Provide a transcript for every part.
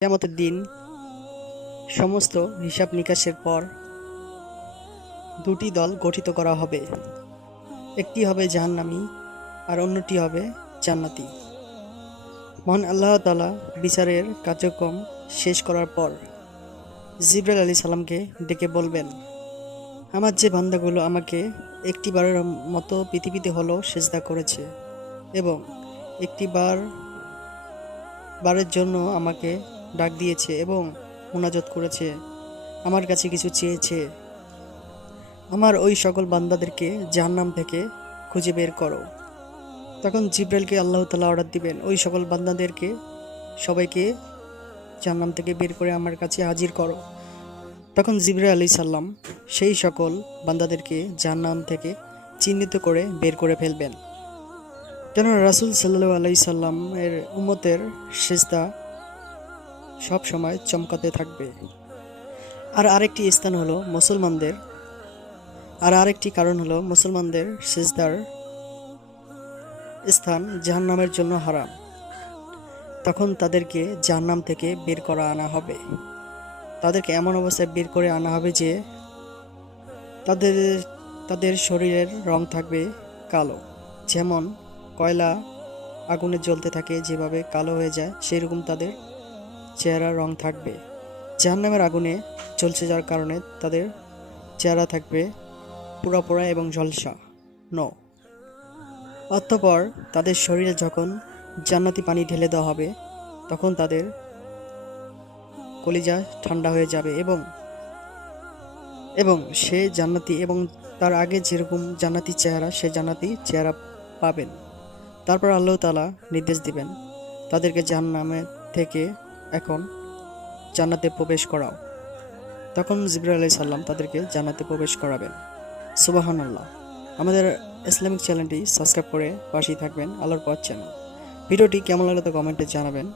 কেয়ামতের দিন সমস্ত হিসাব নিকাশের পর দুটি দল গঠিত করা হবে। একটি হবে জাহান্নামি আর অন্যটি হবে জান্নাতি। মহান আল্লাহ তালা বিচারের কার্যক্রম শেষ করার পর জিব্রাইল আলী সালামকে ডেকে বলবেন, আমার যে বান্দাগুলো আমাকে একটি বারের মতো পৃথিবীতে হলো, সেজদা করেছে এবং একটি বার বারের জন্য আমাকে ডাক দিয়েছে এবং মোনাজত করেছে। আমার কাছে কিছু চেয়েছে। আমার ওই সকল বান্দাদেরকে জাহান্নাম থেকে খুঁজে বের করো। তখন জিব্রাইলকে আল্লাহ তালা অর্ডার দিবেন, ওই সকল বান্দাদেরকে সবাইকে জাহান্নাম থেকে বের করে আমার কাছে হাজির করো। তখন জিব্রাইল আলী সাল্লাম সেই সকল বান্দাদেরকে জাহান্নাম থেকে চিহ্নিত করে বের করে ফেলবেন। কেন রাসুল সাল্লু আলাই সাল্লাম এর উম্মতের সেজদা সব সময় চমকাতে থাকবে। আর আরেকটি স্থান হলো মুসলমানদের। আর আরেকটি কারণ হলো মুসলমানদের সিজদার স্থান জাহান্নামের জন্য হারাম। তখন তাদেরকে জাহান্নাম থেকে বের করা আনা হবে। তাদেরকে এমন অবস্থায় বের করে আনা হবে যে তাদের তাদের শরীরের রং থাকবে কালো। যেমন কয়লা আগুনে জ্বলতে থাকে, যেভাবে কালো হয়ে যায় সেই রকম তাদের চেহারার রং থাকবে। জাহান্নামের আগুনে চলছে যার কারণে তাদের চেহারা থাকবে পোড়া এবং ঝলসা। ন। অতঃপর তাদের শরীরে যখন জান্নাতি পানি ঢেলে দেওয়া হবে, তখন তাদের কলিজা ঠান্ডা হয়ে যাবে এবং এবং সে জান্নাতি এবং তার আগে যেরকম জান্নাতি চেহারা, সে জান্নাতি চেহারা পাবেন। তারপর আল্লাহ তালা নির্দেশ দিবেন, তাদেরকে জাহান্নামে থেকে এখন জান্নাতে প্রবেশ করাও। তখন জিবর আলাই সাল্লাম তাদেরকে জান্নাতে প্রবেশ করাবেন। সুবাহান আল্লাহ আমাদের ইসলামিক চ্যানেলটি সাবস্ক্রাইব করে পাশেই থাকবেন, আলোর পথ চ্যানেল। ভিডিওটি কেমন লাগল তো কমেন্টে জানাবেন।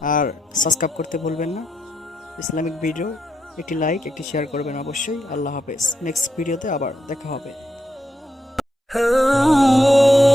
আর সাবস্ক্রাইব করতে ভুলবেন না। ইসলামিক ভিডিও, একটি লাইক, একটি শেয়ার করবেন অবশ্যই। আল্লাহ হাফেজ। নেক্সট ভিডিওতে আবার দেখা হবে। oh.